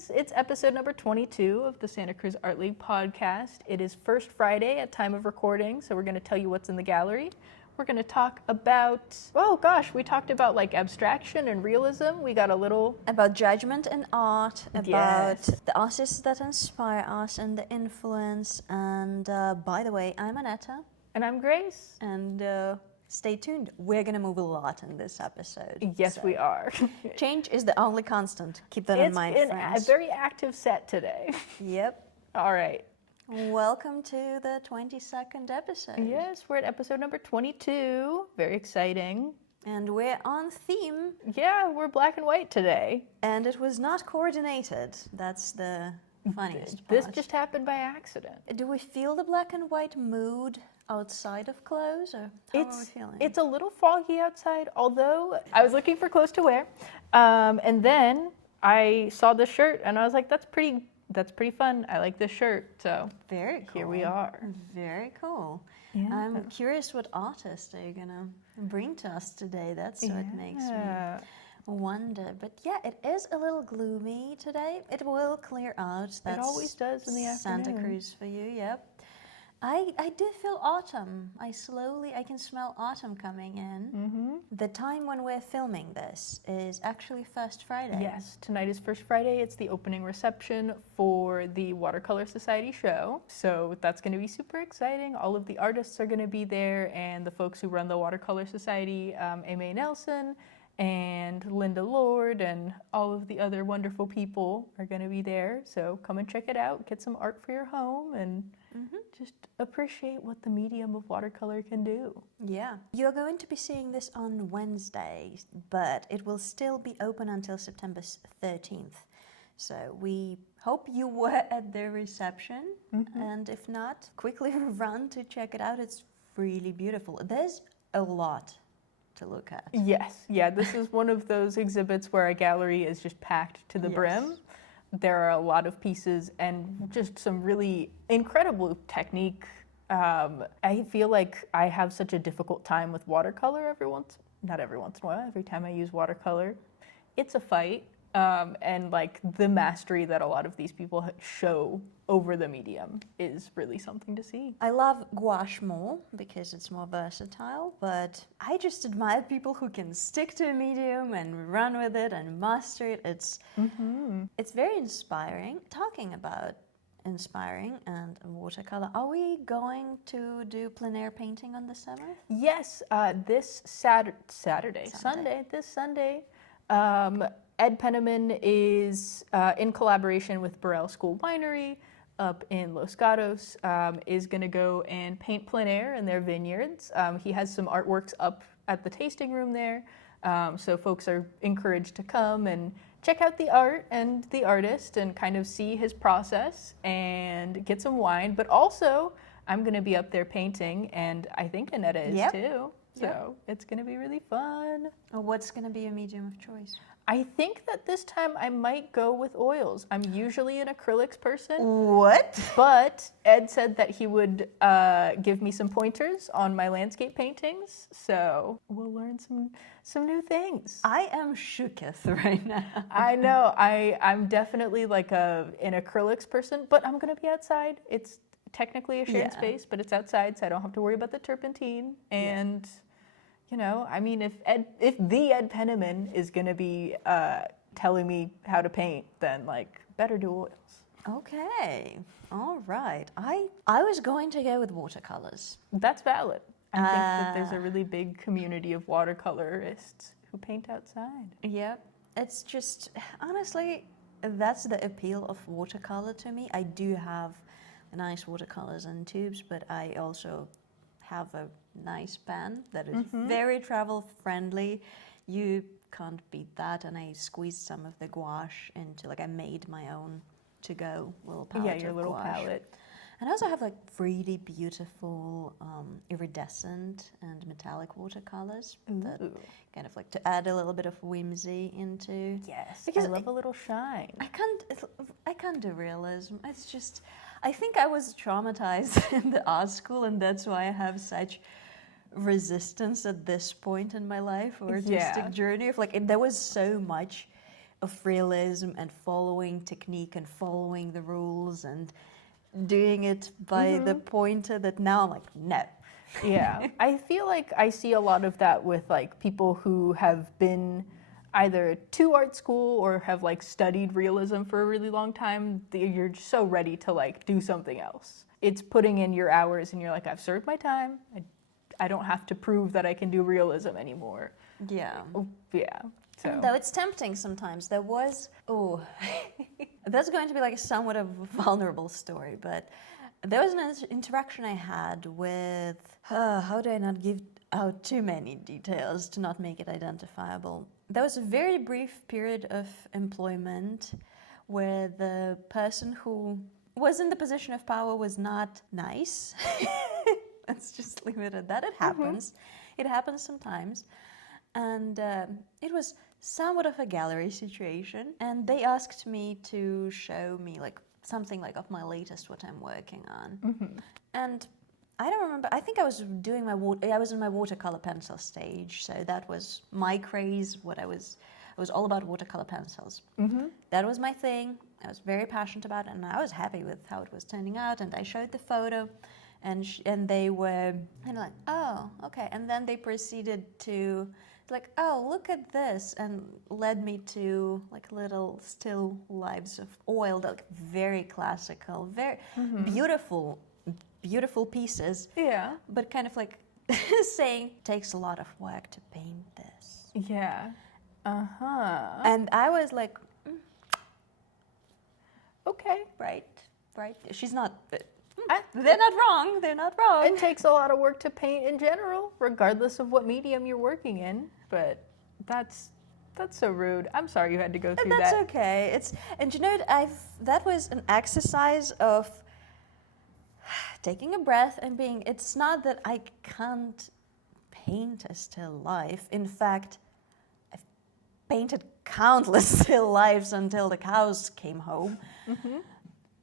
friends. It's episode number 22 of the Santa Cruz Art League podcast. It is first Friday at time of recording, so we're going to tell you what's in the gallery. We're going to talk about, we talked about like abstraction and realism. We got a little... About judgment in art, about Yes. the artists that inspire us and the influence. And by the way, I'm Anetta. And I'm Grace. And stay tuned. We're going to move a lot in this episode. Yes, we are. Change is the only constant. Keep that in mind, It's friends. a very active set today. Yep. All right. Welcome to the 22nd episode. Yes, we're at episode number 22. Very exciting. And we're on theme. Yeah, we're black and white today. And it was not coordinated. That's the funniest This part. just happened by accident. Do we feel the black and white mood outside of clothes, or how are we feeling? It's a little foggy outside, although I was looking for clothes to wear. And then I saw this shirt and I was like, that's pretty fun. I like this shirt. So Very cool. here we are. Very cool. Yeah. I'm curious what artist are you gonna bring to us today. That's what makes me wonder. But yeah, it is a little gloomy today. It will clear out. That's It always does in the afternoon. Santa Cruz for you, yep. I did feel autumn. I can smell autumn coming in. Mm-hmm. The time when we're filming this is actually first Friday. Yes, tonight is first Friday. It's the opening reception for the Watercolor Society Show. So that's going to be super exciting. All of the artists are going to be there, and the folks who run the Watercolor Society, Amy Nelson and Linda Lord, and all of the other wonderful people are going to be there. So come and check it out. Get some art for your home and just appreciate what the medium of watercolor can do. Yeah. You're going to be seeing this on Wednesday, but it will still be open until September 13th. So we hope you were at the reception, and if not, quickly run to check it out. It's really beautiful. There's a lot to look at. Yes, yeah, this is one of those exhibits where a gallery is just packed to the brim. There are a lot of pieces and just some really incredible technique. I feel like I have such a difficult time with watercolor not every once in a while, every time I use watercolor. It's a fight, and like the mastery that a lot of these people show over the medium is really something to see. I love gouache more because it's more versatile, but I just admire people who can stick to a medium and run with it and master it. It's very inspiring. Talking about inspiring and watercolor, are we going to do plein air painting on the 7th? Yes, this Sunday, Ed Penniman is in collaboration with Burrell School Winery up in Los Gatos, is going to go and paint plein air in their vineyards. He has some artworks up at the tasting room there, so folks are encouraged to come and check out the art and the artist and kind of see his process and get some wine. But also, I'm going to be up there painting, and I think Anetta is too. So it's going to be really fun. What's going to be your medium of choice? I think that this time I might go with oils. I'm usually an acrylics person. What? But Ed said that he would give me some pointers on my landscape paintings. So we'll learn some new things. I am shooketh right now. I know. I'm definitely like an acrylics person, but I'm going to be outside. It's technically a shared space, but it's outside, so I don't have to worry about the turpentine. And... You know, I mean, if the Ed Penniman is going to be telling me how to paint, then, like, better do oils. Okay. All right. I was going to go with watercolors. That's valid. I think that there's a really big community of watercolorists who paint outside. Yeah. It's just, honestly, that's the appeal of watercolor to me. I do have nice watercolors and tubes, but I also have a nice pen that is very travel friendly. You can't beat that. And I squeezed some of the gouache into, I made my own to-go little palette. Yeah, your little gouache. palette. And I also have really beautiful iridescent and metallic watercolors that kind of to add a little bit of whimsy into. Yes, because I love a little shine. I can't do realism. It's just, I think I was traumatized in the art school, and that's why I have such resistance at this point in my life or artistic journey. There was so much of realism and following technique and following the rules and doing it by the pointer that now I'm like, no. Yeah, I feel like I see a lot of that with like people who have been either to art school or have like studied realism for a really long time. You're just so ready to like do something else. It's putting in your hours and you're like, I've served my time. I don't have to prove that I can do realism anymore. Yeah. Yeah. So. Though it's tempting sometimes. There was, that's going to be like somewhat of a vulnerable story, but there was an interaction I had with, how do I not give out too many details to not make it identifiable? There was a very brief period of employment where the person who was in the position of power was not nice. Let's just leave it at that. It happens. It happens sometimes. And it was somewhat of a gallery situation. And they asked me to show me like something like of my latest, what I'm working on. And I don't remember, I think I was doing I was in my watercolor pencil stage. So that was my craze, I was all about watercolor pencils. That was my thing. I was very passionate about it and I was happy with how it was turning out. And I showed the photo and they were kind of like, oh, okay. And then they proceeded to like, oh, look at this, and led me to like little still lives of oil, like very classical, very beautiful pieces. Yeah. But kind of like saying, takes a lot of work to paint this. Yeah. And I was like, okay. Right. She's not. They're not wrong. They're not wrong. It takes a lot of work to paint in general, regardless of what medium you're working in. But that's so rude. I'm sorry you had to go through that. That's okay. And you know that was an exercise of taking a breath and being. It's not that I can't paint a still life. In fact, I've painted countless still lives until the cows came home.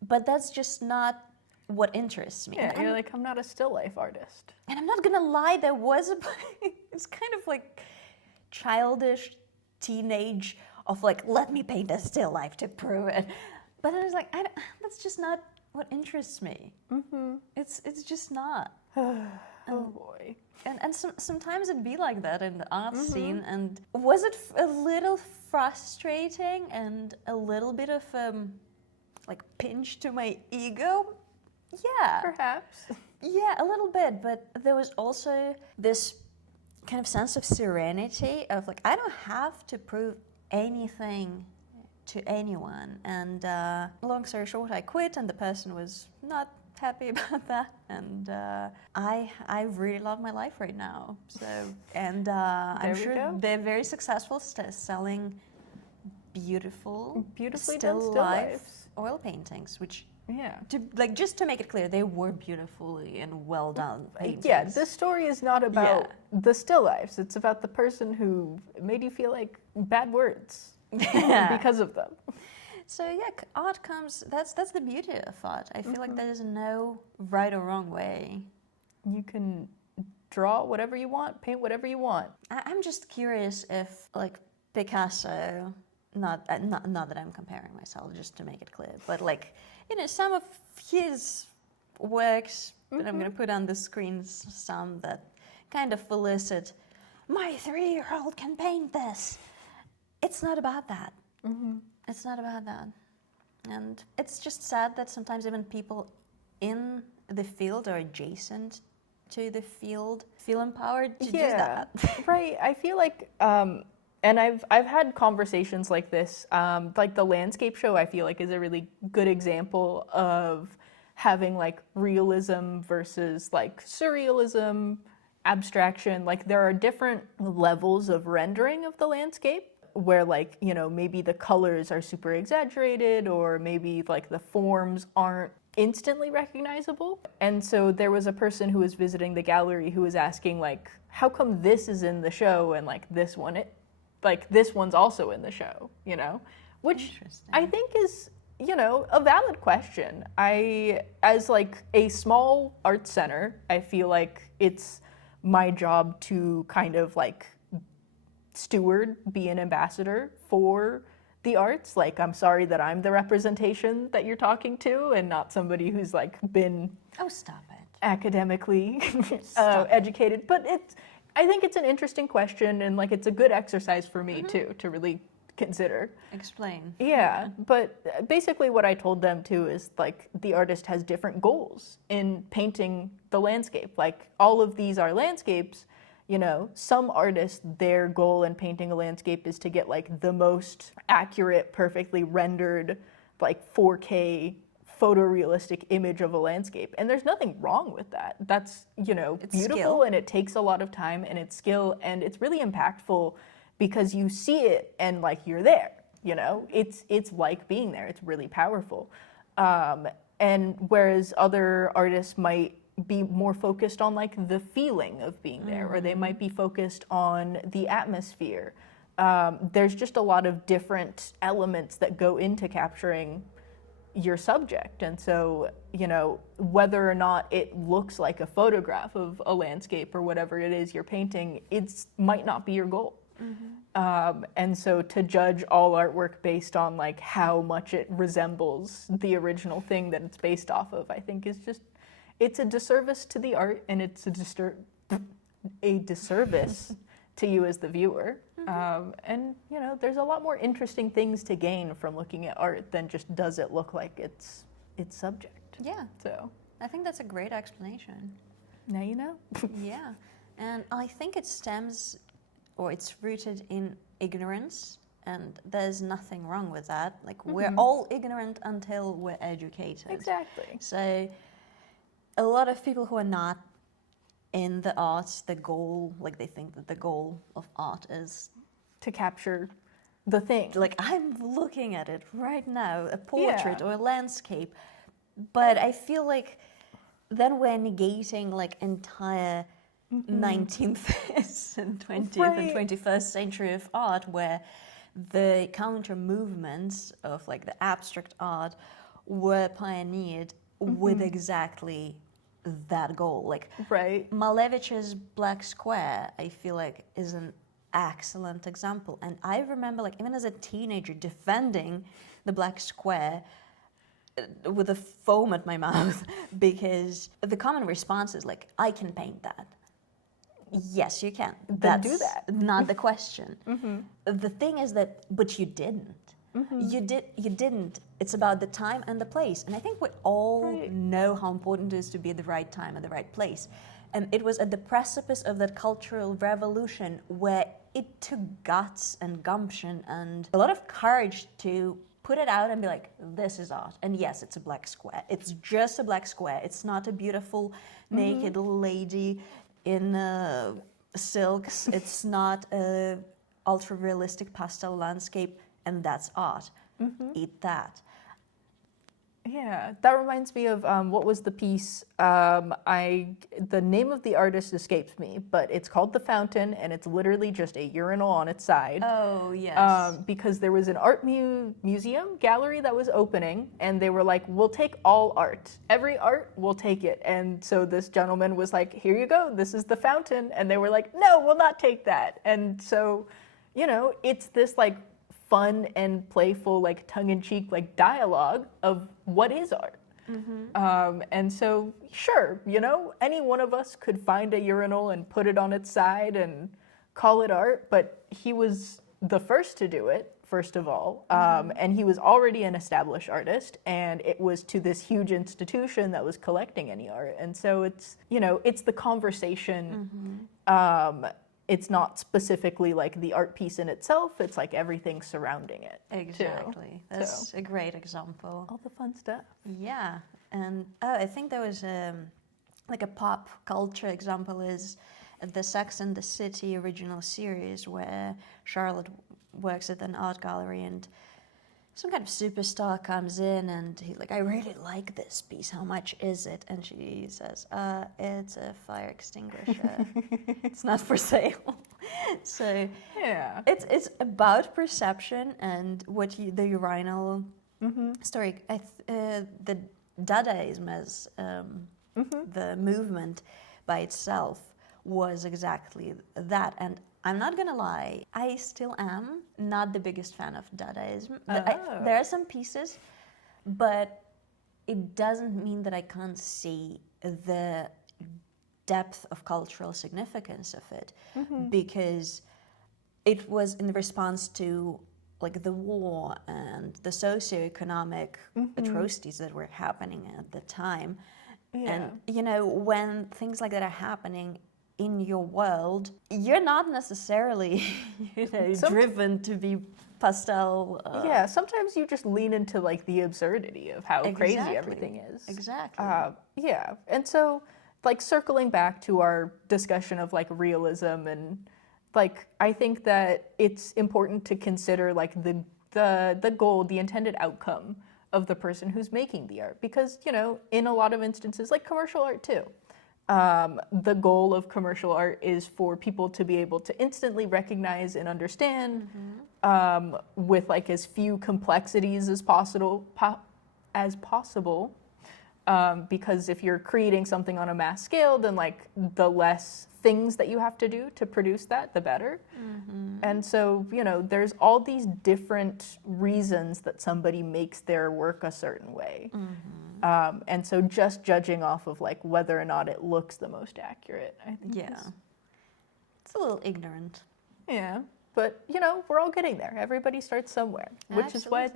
But that's just not what interests me. Yeah, you're like, I'm not a still life artist. And I'm not gonna lie, there was it's kind of like childish teenage of like, let me paint a still life to prove it. But I was like, that's just not what interests me. It's just not. Oh boy. And sometimes it'd be like that in the art scene. And was it a little frustrating and a little bit of like pinch to my ego? Yeah. Perhaps. Yeah, a little bit. But there was also this kind of sense of serenity of like, I don't have to prove anything to anyone. And long story short, I quit and the person was not happy about that. And I really love my life right now. So, and I'm sure they're very successful selling beautifully still life oil paintings, which just to make it clear, they were beautifully and well done paintings. Yeah, this story is not about the still lives. It's about the person who made you feel like bad words because of them. So yeah, art comes. That's the beauty of art. I feel like there is no right or wrong way. You can draw whatever you want, paint whatever you want. I'm just curious if like Picasso. Not that I'm comparing myself, just to make it clear, but like, you know, some of his works that I'm going to put on the screen, some that kind of elicit, my 3-year-old can paint this. It's not about that. It's not about that. And it's just sad that sometimes even people in the field or adjacent to the field feel empowered to do that. Right. I feel like... and I've had conversations like this, like the landscape show I feel like is a really good example of having like realism versus like surrealism, abstraction. Like there are different levels of rendering of the landscape where like, you know, maybe the colors are super exaggerated or maybe like the forms aren't instantly recognizable. And so there was a person who was visiting the gallery who was asking like, how come this is in the show and like this one's also in the show, you know, which I think is, you know, a valid question. As like a small art center, I feel like it's my job to kind of like be an ambassador for the arts. Like, I'm sorry that I'm the representation that you're talking to and not somebody who's like been Oh, stop it. academically Stop it. educated. But I think it's an interesting question, and like it's a good exercise for me too to really consider. Explain. Yeah, but basically what I told them too is like the artist has different goals in painting the landscape. Like all of these are landscapes, you know, some artists, their goal in painting a landscape is to get like the most accurate, perfectly rendered, like 4K photorealistic image of a landscape. And there's nothing wrong with that. That's, you know, It's beautiful skill. and it takes a lot of time and it's skill and it's really impactful because you see it and like you're there, you know? It's like being there. It's really powerful. And whereas other artists might be more focused on like the feeling of being there, or they might be focused on the atmosphere. There's just a lot of different elements that go into capturing your subject. And so, you know, whether or not it looks like a photograph of a landscape or whatever it is you're painting, it might not be your goal. And so to judge all artwork based on like how much it resembles the original thing that it's based off of, I think is just, it's a disservice to the art and it's a disservice to you as the viewer. And, you know, there's a lot more interesting things to gain from looking at art than just does it look like its subject. Yeah, So I think that's a great explanation. now you know. Yeah, and I think it stems, or it's rooted in ignorance, and there's nothing wrong with that. Like, we're all ignorant until we're educated. Exactly. So a lot of people who are not in the arts, the goal, like they think that the goal of art is, To capture the thing. like, I'm looking at it right now, a portrait Yeah. or a landscape, but I feel like then we're negating like entire 19th and 20th and Right. 21st century of art, where the counter movements of like the abstract art were pioneered with exactly that goal. Like Right. Malevich's Black Square, I feel like, is an excellent example. And I remember, like, even as a teenager, defending the Black Square with a foam at my mouth because the common response is like, I can paint that. Yes, you can. Then do that. Not the question. The thing is that, but you didn't. You didn't. It's about the time and the place. And I think we all Right. know how important it is to be at the right time and the right place. And it was at the precipice of that cultural revolution where it took guts and gumption and a lot of courage to put it out and be like, this is art. And yes, it's a black square. It's just a black square. It's not a beautiful naked lady in silks. It's not a ultra realistic pastel landscape, and that's art. Eat that. Yeah, that reminds me of what was the piece? The name of the artist escapes me, but it's called The Fountain, and it's literally just a urinal on its side. Oh, yes. Because there was an art museum gallery that was opening, and they were like, "We'll take all art, every art, we'll take it." And so this gentleman was like, "Here you go, this is the fountain," and they were like, "No, we'll not take that." And so, you know, it's this like fun and playful, like tongue-in-cheek, like dialogue of what is art. And so, sure, you know, any one of us could find a urinal and put it on its side and call it art, but he was the first to do it, first of all, and he was already an established artist, and it was to this huge institution that was collecting any art. And so it's, you know, it's the conversation. It's not specifically like the art piece in itself, it's like everything surrounding it. Exactly. Too. That's So, a great example. all the fun stuff. Yeah. And I think there was like a pop culture example is the Sex and the City original series where Charlotte works at an art gallery and some kind of superstar comes in and he's like, I really like this piece. How much is it? And she says, it's a fire extinguisher. It's not for sale. So Yeah. it's about perception and the urinal story. The Dadaism as the movement by itself was exactly that. And I'm not gonna lie, I still am not the biggest fan of Dadaism. Oh. There are some pieces, but it doesn't mean that I can't see the depth of cultural significance of it, because it was in response to like the war and the socioeconomic atrocities that were happening at the time. Yeah. And you know, when things like that are happening in your world, you're not necessarily driven to be pastel. Yeah, sometimes you just lean into like the absurdity of how crazy Exactly. everything is. Exactly. Yeah, and so like circling back to our discussion of like realism, and like I think that it's important to consider like the goal, the intended outcome of the person who's making the art, because you know, in a lot of instances, like commercial art too, the goal of commercial art is for people to be able to instantly recognize and understand, with like as few complexities as possible. Because if you're creating something on a mass scale, then like the less things that you have to do to produce that, the better. And so, you know, there's all these different reasons that somebody makes their work a certain way. And so just judging off of like whether or not it looks the most accurate, I think It's a little ignorant. yeah. But, you know, we're all getting there. Everybody starts somewhere, which is why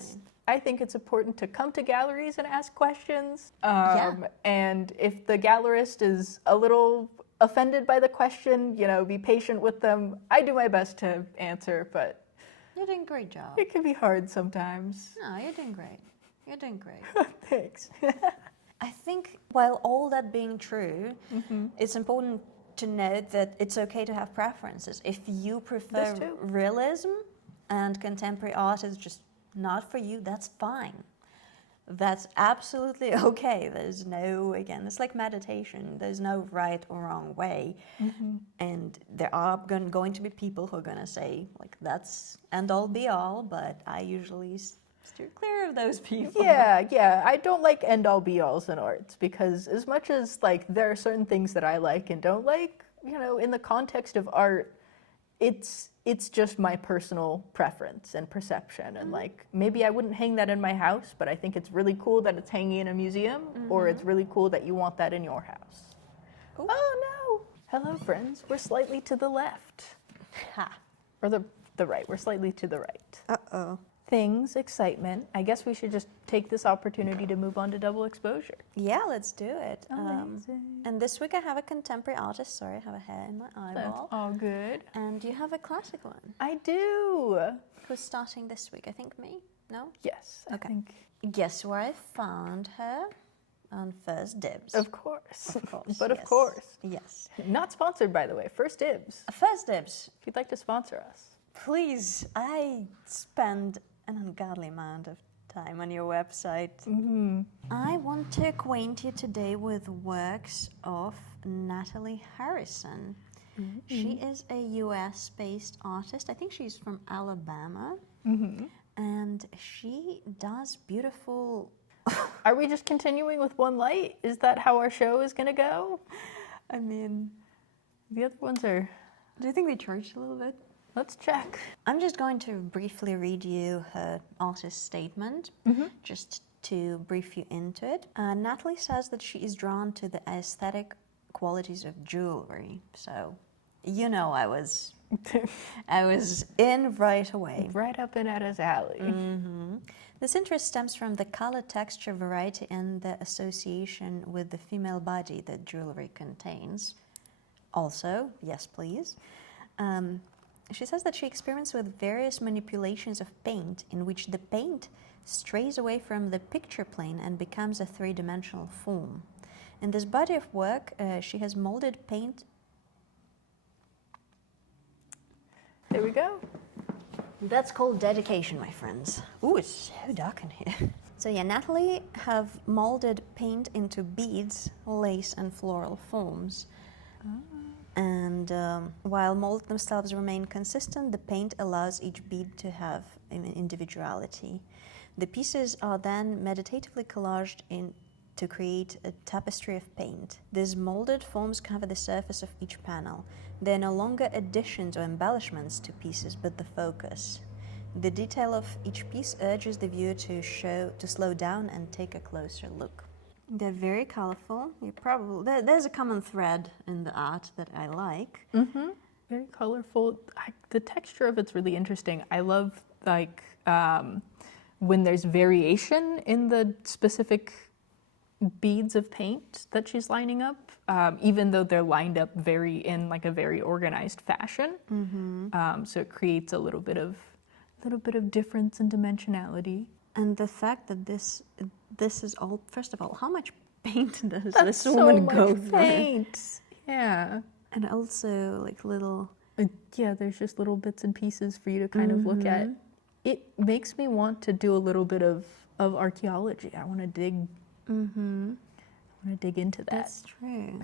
I think it's important to come to galleries and ask questions. And if the gallerist is a little offended by the question, you know, be patient with them. I do my best to answer, but You're doing a great job. it can be hard sometimes. No, you're doing great. You're doing great. Thanks. I think while all that being true, it's important to note that it's okay to have preferences. If you prefer realism and contemporary art is just not for you, that's fine. That's absolutely okay. There's no, again, it's like meditation. There's no right or wrong way. And there are going to be people who are going to say, like, that's end all be all, but I usually steer clear of those people. Yeah. I don't like end all be alls in arts, because as much as like there are certain things that I like and don't like, you know, in the context of art, it's just my personal preference and perception. And like maybe I wouldn't hang that in my house, but I think it's really cool that it's hanging in a museum, or it's really cool that you want that in your house. Ooh. Oh no. Hello friends, we're slightly to the left. Ha. Or the right, we're slightly to the right. Uh-oh. Things, excitement. I guess we should just take this opportunity to move on to double exposure. Yeah, let's do it. Amazing. And this week I have a contemporary artist. Sorry, I have a hair in my eyeball. That's all good. And you have a classic one. I do. Who's starting this week? I think me? No? Yes, I think. Guess where I found her? On First Dibs. Of course. Of course. But yes. of course. Yes. Not sponsored, by the way. First Dibs. First Dibs. If you'd like to sponsor us. Please, I spend an ungodly amount of time on your website. I want to acquaint you today with works of Natalie Harrison. She is a US-based artist. I think she's from Alabama. And she does beautiful... Are we just continuing with one light? Is that how our show is going to go? I mean... The other ones are... Do you think they charged a little bit? Let's check. I'm just going to briefly read you her artist statement, just to brief you into it. Natalie says that she is drawn to the aesthetic qualities of jewelry. So, you know, I was in right away. Right up in Etta's alley. This interest stems from the color, texture, variety, and the association with the female body that jewelry contains. Also, yes, please. She says that she experiments with various manipulations of paint in which the paint strays away from the picture plane and becomes a three-dimensional form. In this body of work, she has molded paint. There we go. That's called dedication, my friends. Ooh, it's so dark in here. So yeah, Natalie have molded paint into beads, lace, and floral forms. And while molds themselves remain consistent, the paint allows each bead to have an individuality. The pieces are then meditatively collaged to create a tapestry of paint. These molded forms cover the surface of each panel. They are no longer additions or embellishments to pieces, but the focus. The detail of each piece urges the viewer to slow down and take a closer look. They're very colorful. There's a common thread in the art that I like. Mm-hmm. Very colorful. The texture of it's really interesting. I love when there's variation in the specific beads of paint that she's lining up, even though they're lined up in like a very organized fashion. Mm-hmm. So it creates a little bit of difference in dimensionality. And the fact that this is all, first of all, how much paint does That's this woman so go much through? paint. Yeah. And also like little... Yeah, there's just little bits and pieces for you to kind of look at. It makes me want to do a little bit of archaeology. I want to dig. I want to dig into that. That's true.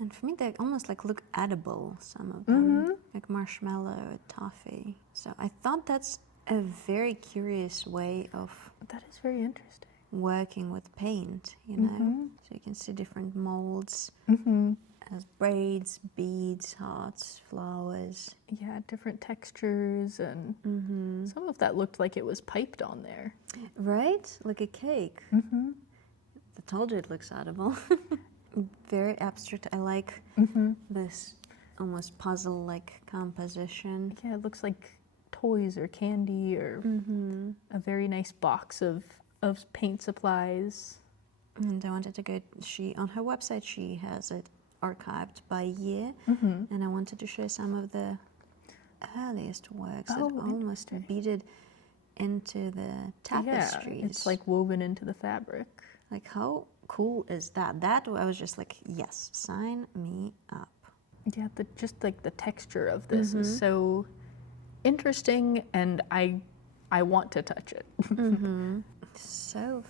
And for me, they almost like look edible, some of them, like marshmallow, toffee. So I thought that's a very curious way of... That is very interesting. Working with paint, you know? So you can see different molds as braids, beads, hearts, flowers. Yeah, different textures, and some of that looked like it was piped on there. Right? Like a cake. I told you it looks edible. Very abstract. I like this almost puzzle-like composition. Yeah, it looks like toys or candy or a very nice box of paint supplies. And I wanted to go, on her website, she has it archived by year, and I wanted to show some of the earliest works that almost beaded into the tapestries. Yeah, it's like woven into the fabric. Like, how cool is that? That I was just like, yes, sign me up. Yeah, just like the texture of this is so interesting, and I want to touch it. So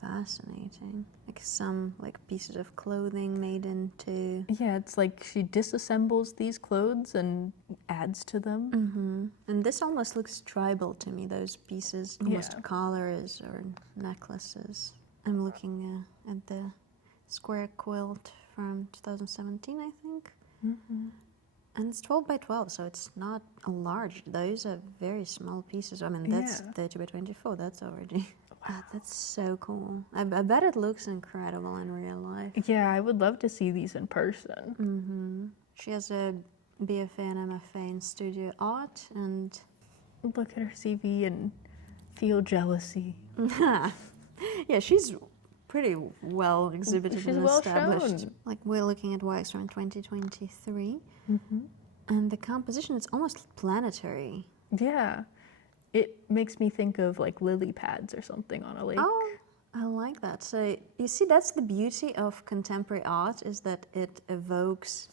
fascinating. Like some pieces of clothing made into... Yeah, it's like she disassembles these clothes and adds to them. And this almost looks tribal to me, those pieces, almost collars or necklaces. I'm looking at the square quilt from 2017, I think. And it's 12 by 12, so it's not a large. Those are very small pieces. I mean, that's 30 by 24. That's already... Wow, that's so cool. I bet it looks incredible in real life. Yeah, I would love to see these in person. She has a BFA and MFA in studio art, and... Look at her CV and feel jealousy. Yeah, she's pretty well exhibited She's and well established. shown. Like, we're looking at works from 2023, and the composition is almost planetary. Yeah, it makes me think of like lily pads or something on a lake. Oh, I like that. So you see, that's the beauty of contemporary art, is that it evokes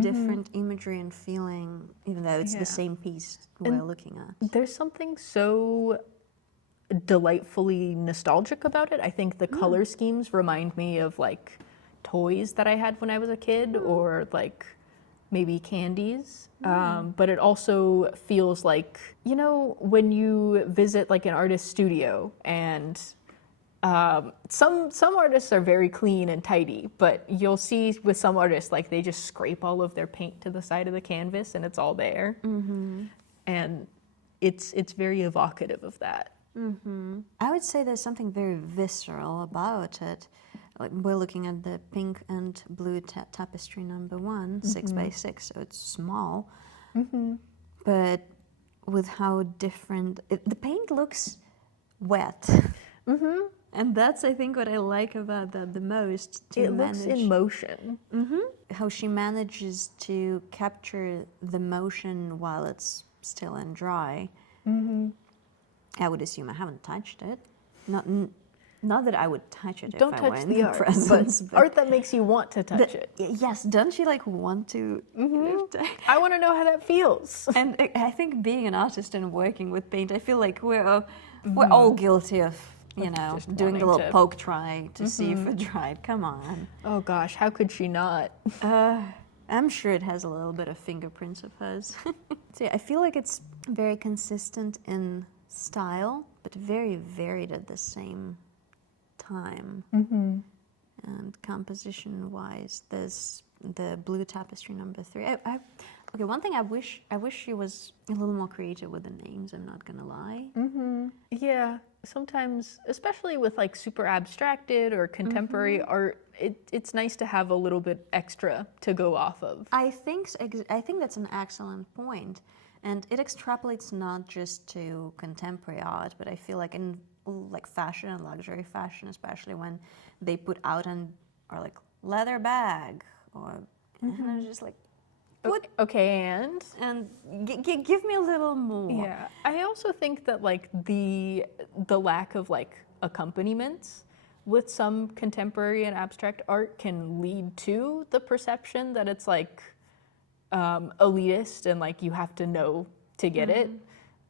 different imagery and feeling, even though it's the same piece we're looking at. There's something so delightfully nostalgic about it. I think the color schemes remind me of like toys that I had when I was a kid, or like maybe candies. But it also feels like, you know, when you visit like an artist's studio, and some artists are very clean and tidy, but you'll see with some artists, like they just scrape all of their paint to the side of the canvas and it's all there. And it's very evocative of that. I would say there's something very visceral about it. Like, we're looking at the pink and blue tapestry number 1, 6 by 6, so it's small. But with how different... the paint looks wet. And that's, I think, what I like about that the most. It looks in motion. How she manages to capture the motion while it's still and dry. I would assume I haven't touched it. Not that I would touch it Don't if I were touch in the art, presence, but art that makes you want to touch it. Yes, don't you like want to? I want to know how that feels. And I think being an artist and working with paint, I feel like we're all guilty of, you know, Just doing the wanting little to- poke try to see if it dried. Come on. Oh gosh, how could she not? I'm sure it has a little bit of fingerprints of hers. So yeah, I feel like it's very consistent in style, but very varied at the same time. Mm-hmm. And composition-wise, there's the blue tapestry number 3. Okay, one thing I wish she was a little more creative with the names. I'm not gonna lie. Mm-hmm. Yeah, sometimes, especially with like super abstracted or contemporary art, it's nice to have a little bit extra to go off of. I think that's an excellent point, and it extrapolates not just to contemporary art, but I feel like in like fashion and luxury fashion, especially when they put out or like leather bag or and I'm just like, what? Okay, And give me a little more. yeah, I also think that like the lack of like accompaniments with some contemporary and abstract art can lead to the perception that it's like elitist and like you have to know to get it.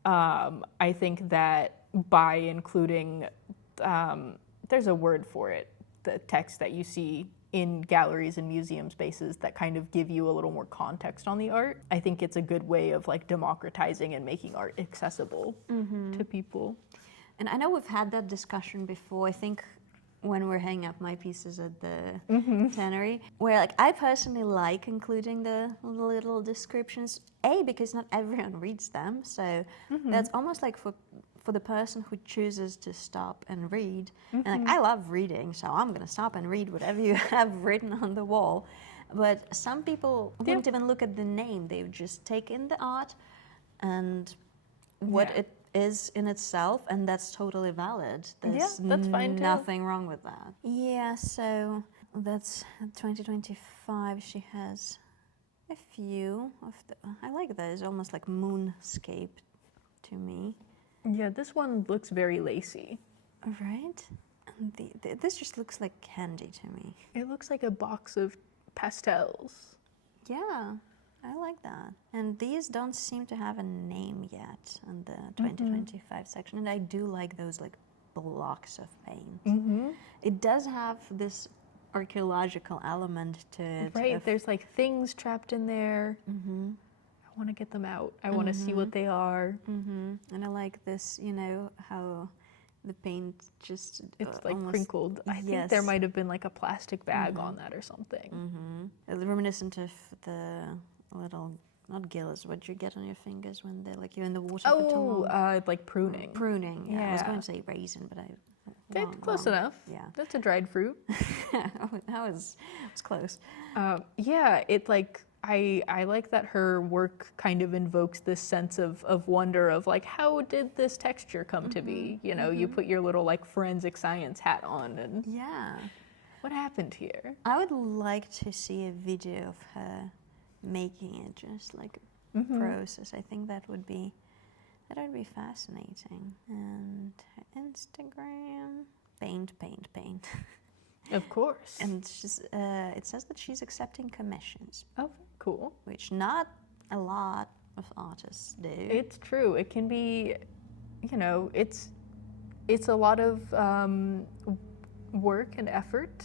I think that by including, there's a word for it, the text that you see in galleries and museum spaces that kind of give you a little more context on the art. I think it's a good way of like democratizing and making art accessible to people. And I know we've had that discussion before. I think when we're hanging up my pieces at the tannery, where like I personally like including the little descriptions, because not everyone reads them, so that's almost like for the person who chooses to stop and read. And like I love reading, so I'm gonna stop and read whatever you have written on the wall. But some people wouldn't even look at the name, they would just take in the art and what it is in itself, and that's totally valid. There's that's fine too. Nothing wrong with that. Yeah, so that's 2025. She has a few of I like those, almost like moonscape to me. Yeah, this one looks very lacy. Right? And this just looks like candy to me. It looks like a box of pastels. Yeah. I like that. And these don't seem to have a name yet in the 2025 section. And I do like those like blocks of paint. It does have this archaeological element to it. Right, there's like things trapped in there. I want to get them out. I want to see what they are. And I like this, you know, how the paint just it's like almost crinkled. I think there might have been like a plastic bag on that or something. Reminiscent of the little, not gills, what you get on your fingers when they're like you're in the water for too long. Like pruning. Pruning, yeah. I was going to say raisin, but It's close enough. Yeah. That's a dried fruit. That was close. Yeah, it like, I like that her work kind of invokes this sense of wonder of like, how did this texture come to be? You know, you put your little like forensic science hat on and what happened here? I would like to see a video of her making it, just like a process. I think that would be fascinating. And her Instagram, paint. Of course. And she's, it says that she's accepting commissions. Oh, cool. Which not a lot of artists do. It's true. It can be, you know, it's a lot of work and effort,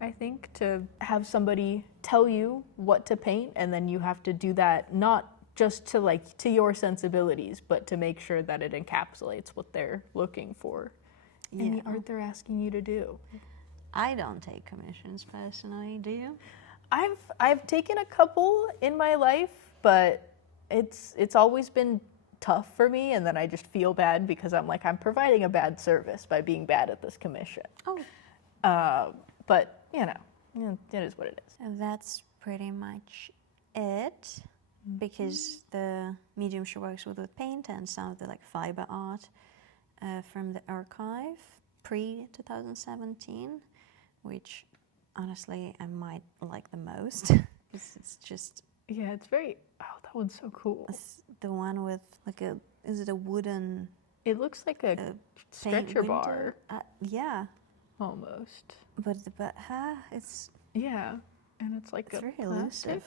I think, to have somebody tell you what to paint, and then you have to do that not just to your sensibilities, but to make sure that it encapsulates what they're looking for in the art they're asking you to do. I don't take commissions personally, do you? I've taken a couple in my life, but it's always been tough for me, and then I just feel bad because I'm like, I'm providing a bad service by being bad at this commission. But you know, it is what it is. And that's pretty much it, because the medium she works with paint and some of the like fiber art from the archive pre-2017, which honestly I might like the most. It's just it's very, that one's so cool. It's the one with like is it a wooden? It looks like a stretcher bar. Yeah. Almost. But it's and it's like it's a very plastic elusive.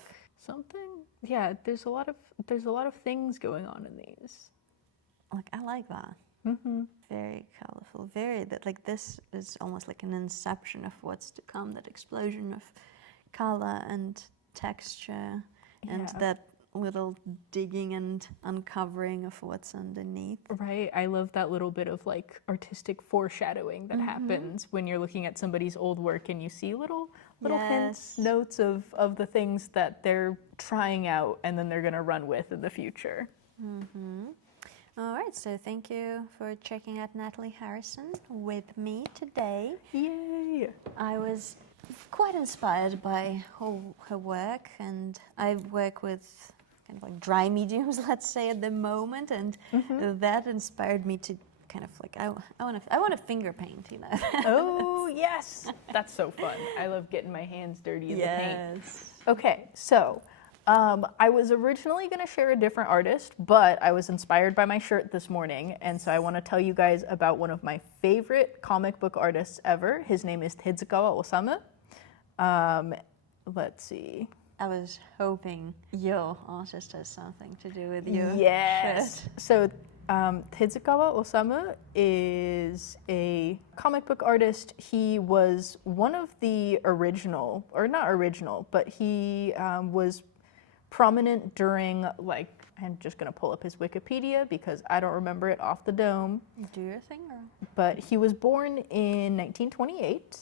Something. Yeah, there's a lot of things going on in these. Like I like that. Very colorful. Like this is almost like an inception of what's to come. That explosion of color and texture, and that little digging and uncovering of what's underneath. Right. I love that little bit of like artistic foreshadowing that happens when you're looking at somebody's old work and you see little hints, Yes. notes of the things that they're trying out and then they're going to run with in the future. All right, so thank you for checking out Natalie Harrison with me today. Yay! I was quite inspired by her work, and I work with kind of like dry mediums, let's say, at the moment, and that inspired me to kind of like I want to finger paint, you know. Oh, yes! That's so fun. I love getting my hands dirty in the paint. Yes. Okay, so I was originally going to share a different artist, but I was inspired by my shirt this morning, and so I want to tell you guys about one of my favorite comic book artists ever. His name is Tezuka Osamu. Let's see. I was hoping your artist has something to do with your Yes. shirt. So Tezuka Osamu is a comic book artist. He was one of the original, or not original, but he was prominent during, like, I'm just going to pull up his Wikipedia because I don't remember it off the dome. Do your thing, or? But he was born in 1928.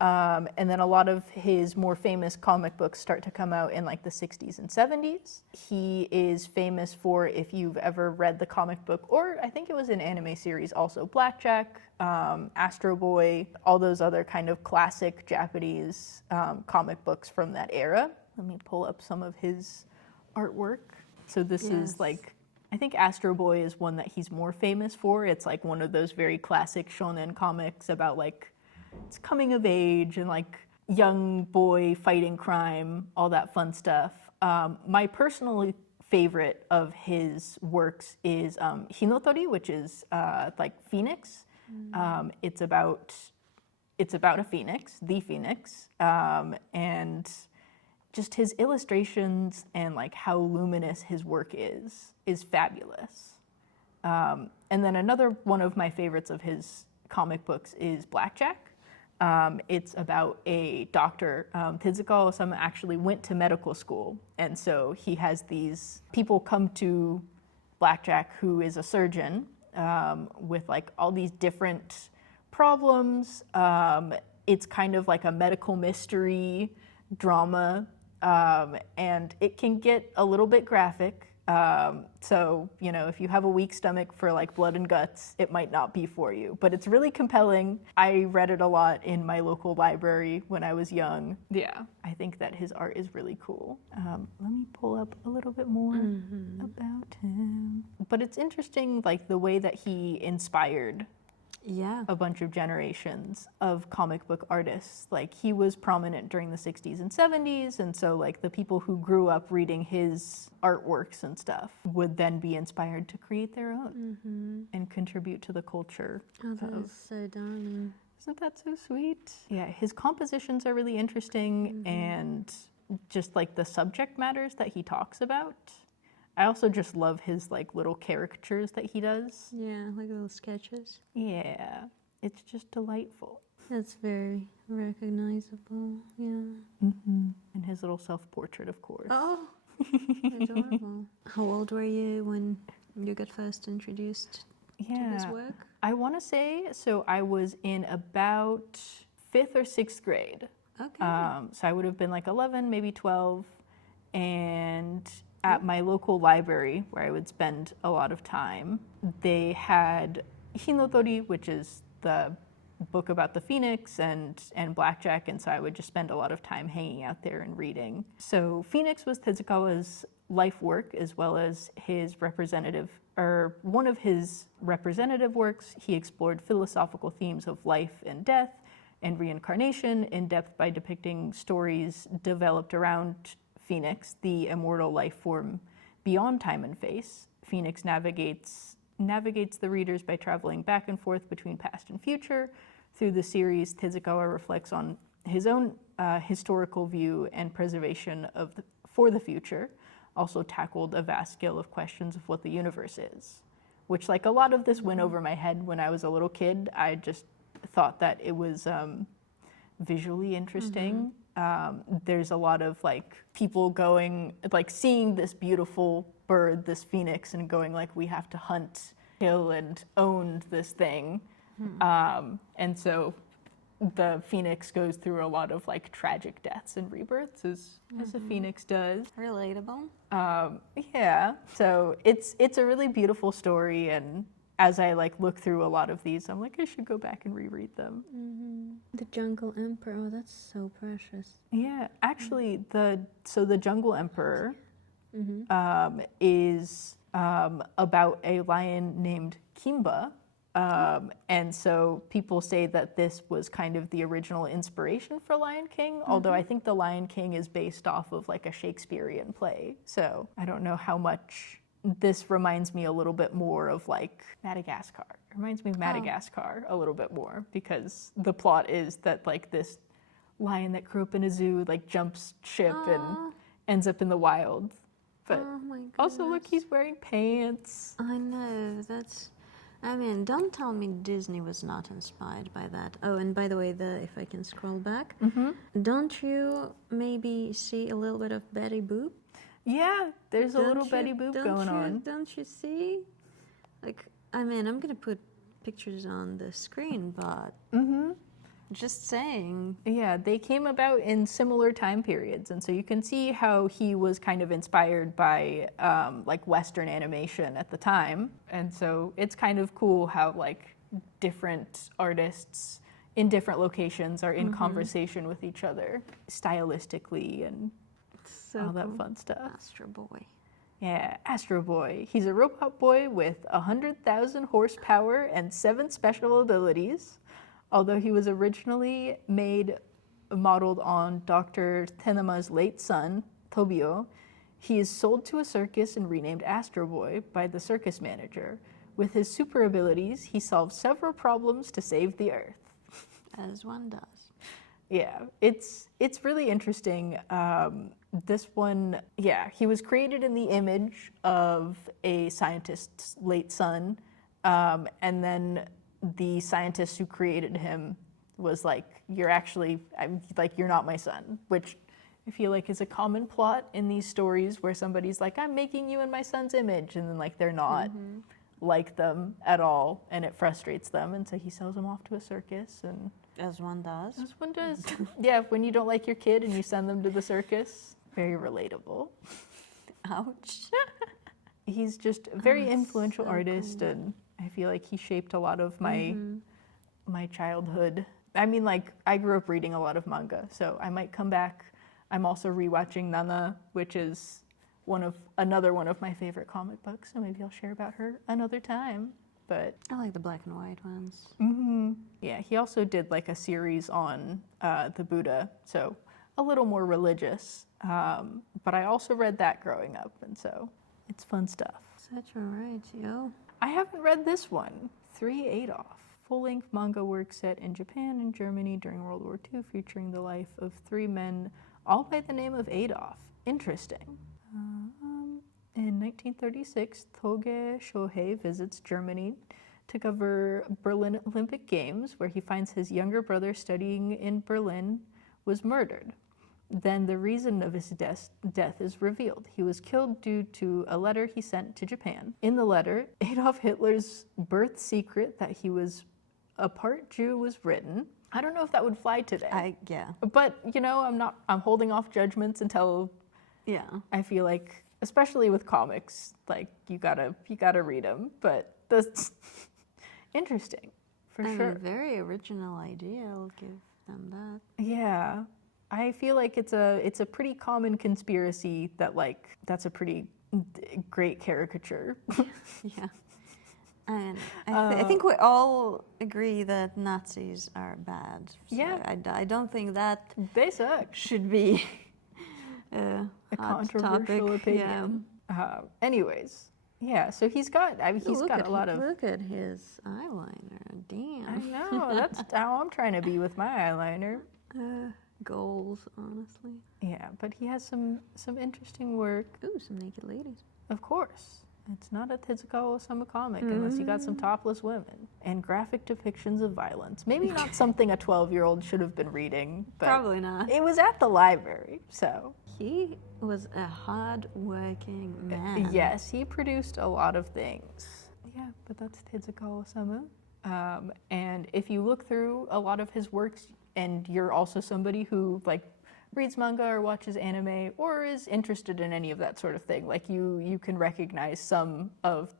And then a lot of his more famous comic books start to come out in like the 60s and 70s. He is famous for, if you've ever read the comic book, or I think it was an anime series also, Blackjack, Astro Boy, all those other kind of classic Japanese comic books from that era. Let me pull up some of his artwork. So this is like, I think Astro Boy is one that he's more famous for. It's like one of those very classic shonen comics about like, it's coming of age and like young boy fighting crime, all that fun stuff. My personal favorite of his works is Hinotori, which is like Phoenix. It's about a phoenix, the phoenix, and just his illustrations and like how luminous his work is fabulous. And then another one of my favorites of his comic books is Blackjack. It's about a doctor. Tezuka Osamu actually went to medical school, and so he has these people come to Blackjack, who is a surgeon, with like all these different problems. It's kind of like a medical mystery drama, and it can get a little bit graphic. So, you know, if you have a weak stomach for like blood and guts, it might not be for you, but it's really compelling. I read it a lot in my local library when I was young. Yeah, I think that his art is really cool. Let me pull up a little bit more about him. But it's interesting, like the way that he inspired a bunch of generations of comic book artists. Like he was prominent during the 60s and 70s, and so like the people who grew up reading his artworks and stuff would then be inspired to create their own and contribute to the culture. Oh, that is so darling. Isn't that so sweet? Yeah, his compositions are really interesting, and just like the subject matters that he talks about. I also just love his like little caricatures that he does. Yeah, like little sketches. Yeah, it's just delightful. That's very recognizable, yeah. And his little self-portrait, of course. Oh, adorable. How old were you when you got first introduced to his work? I want to say, so I was in about 5th or 6th grade. Okay. So I would have been like 11, maybe 12, and at my local library, where I would spend a lot of time, they had Hinotori, which is the book about the phoenix, and Blackjack, and so I would just spend a lot of time hanging out there and reading. So Phoenix was Tezuka's life work, as well as his one of his representative works. He explored philosophical themes of life and death and reincarnation in depth by depicting stories developed around Phoenix, the immortal life form beyond time and space. Phoenix navigates the readers by traveling back and forth between past and future. Through the series, Tezuka reflects on his own historical view and preservation for the future. Also tackled a vast scale of questions of what the universe is, which like a lot of this went over my head when I was a little kid. I just thought that it was visually interesting There's a lot of like people going, like seeing this beautiful bird, this phoenix, and going like, we have to hunt, kill, and own this thing. And so the phoenix goes through a lot of like tragic deaths and rebirths, as a phoenix does. Relatable. Yeah. So it's a really beautiful story, and as I like look through a lot of these, I'm like, I should go back and reread them. The Jungle Emperor. Oh, that's so precious. Yeah, actually, the Jungle Emperor is about a lion named Kimba. And so people say that this was kind of the original inspiration for Lion King, although I think The Lion King is based off of like a Shakespearean play. So I don't know how much this reminds me a little bit more of like Madagascar. It reminds me of Madagascar a little bit more, because the plot is that like this lion that grew up in a zoo like jumps ship and ends up in the wild. But also look, he's wearing pants. I know, that's... I mean, don't tell me Disney was not inspired by that. Oh, and by the way, if I can scroll back, don't you maybe see a little bit of Betty Boop? Yeah, there's a little Betty Boop going on. Don't you see? Like, I mean, I'm gonna put pictures on the screen, but just saying. Yeah, they came about in similar time periods, and so you can see how he was kind of inspired by like Western animation at the time. And so it's kind of cool how like different artists in different locations are in conversation with each other stylistically and all that fun stuff. Astro Boy. Yeah, Astro Boy. He's a robot boy with 100,000 horsepower and 7 special abilities. Although he was originally modeled on Dr. Tenama's late son, Tobio, he is sold to a circus and renamed Astro Boy by the circus manager. With his super abilities, he solves several problems to save the Earth. As one does. Yeah, it's really interesting. This one, yeah, he was created in the image of a scientist's late son, and then the scientist who created him was like, you're not my son, which I feel like is a common plot in these stories where somebody's like, I'm making you in my son's image, and then like they're not like them at all, and it frustrates them, and so he sells them off to a circus. And as one does. As one does. Yeah, when you don't like your kid and you send them to the circus, very relatable. Ouch. He's just a very influential artist, and I feel like he shaped a lot of my childhood. I mean, like, I grew up reading a lot of manga, so I might come back. I'm also rewatching Nana, which is another one of my favorite comic books, so maybe I'll share about her another time. But I like the black and white ones. Yeah, he also did like a series on the Buddha, so a little more religious. But I also read that growing up, and so it's fun stuff. Such a right, yo. I haven't read this one, 3 Adolf. Full-length manga work set in Japan and Germany during World War II, featuring the life of 3 men, all by the name of Adolf. Interesting. In 1936, Toge Shohei visits Germany to cover Berlin Olympic Games, where he finds his younger brother studying in Berlin was murdered. Then the reason of his death is revealed. He was killed due to a letter he sent to Japan. In the letter, Adolf Hitler's birth secret that he was a part Jew was written. I don't know if that would fly today. Yeah. But, I'm holding off judgments until I feel like, especially with comics, like you gotta read them. But that's interesting, for sure. A very original idea. I'll give them that. Yeah, I feel like it's a pretty common conspiracy that like that's a pretty great caricature. Yeah, and I think we all agree that Nazis are bad. So yeah, I don't think that they suck. Should be a controversial opinion. Yeah. Anyways, yeah. So he's got a lot of. Look at his eyeliner. Damn. I know. That's how I'm trying to be with my eyeliner. Goals, honestly. Yeah, but he has some interesting work. Ooh, some naked ladies. Of course. It's not a Tezuka Osamu comic unless you got some topless women and graphic depictions of violence. Maybe not something a 12-year-old should have been reading, but Probably not. it was at the library, so. He was a hard-working man. Yes, he produced a lot of things. Yeah, but that's Tezuka Osamu. And if you look through a lot of his works and you're also somebody who like reads manga or watches anime or is interested in any of that sort of thing, like you can recognize some of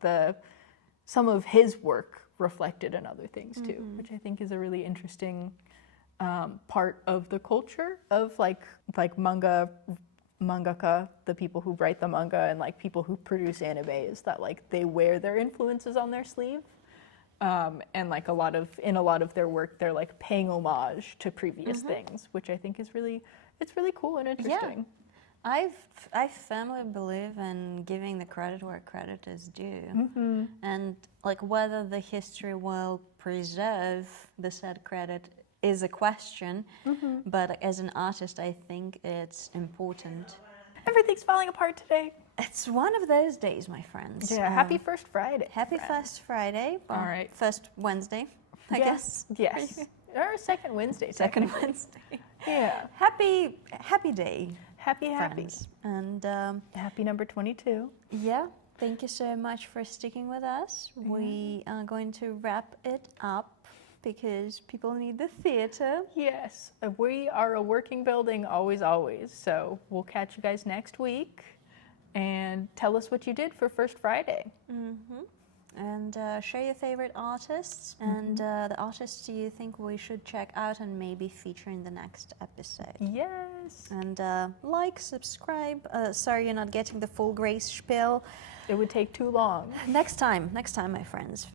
his work reflected in other things too, which I think is a really interesting part of the culture of like mangaka, the people who write the manga and like people who produce anime, is that like they wear their influences on their sleeve. And like in a lot of their work, they're like paying homage to previous things, which I think is really cool and interesting. Yeah. I firmly believe in giving the credit where credit is due. And like whether the history will preserve the said credit is a question, but as an artist, I think it's important. Everything's falling apart today. It's one of those days, my friends. Yeah, happy First Friday. Happy First Friday. All right. First Wednesday, I guess. Yes. Or second Wednesday. Second Wednesday. Yeah. Happy day, Happy. friends. And Happy number 22. yeah, thank you so much for sticking with us. We are going to wrap it up because people need the theater. Yes. We are a working building, always. So we'll catch you guys next week. And tell us what you did for First Friday. And share your favorite artists and the artists you think we should check out and maybe feature in the next episode. Yes. And like, subscribe. Sorry you're not getting the full Grace spiel. It would take too long. Next time, my friends.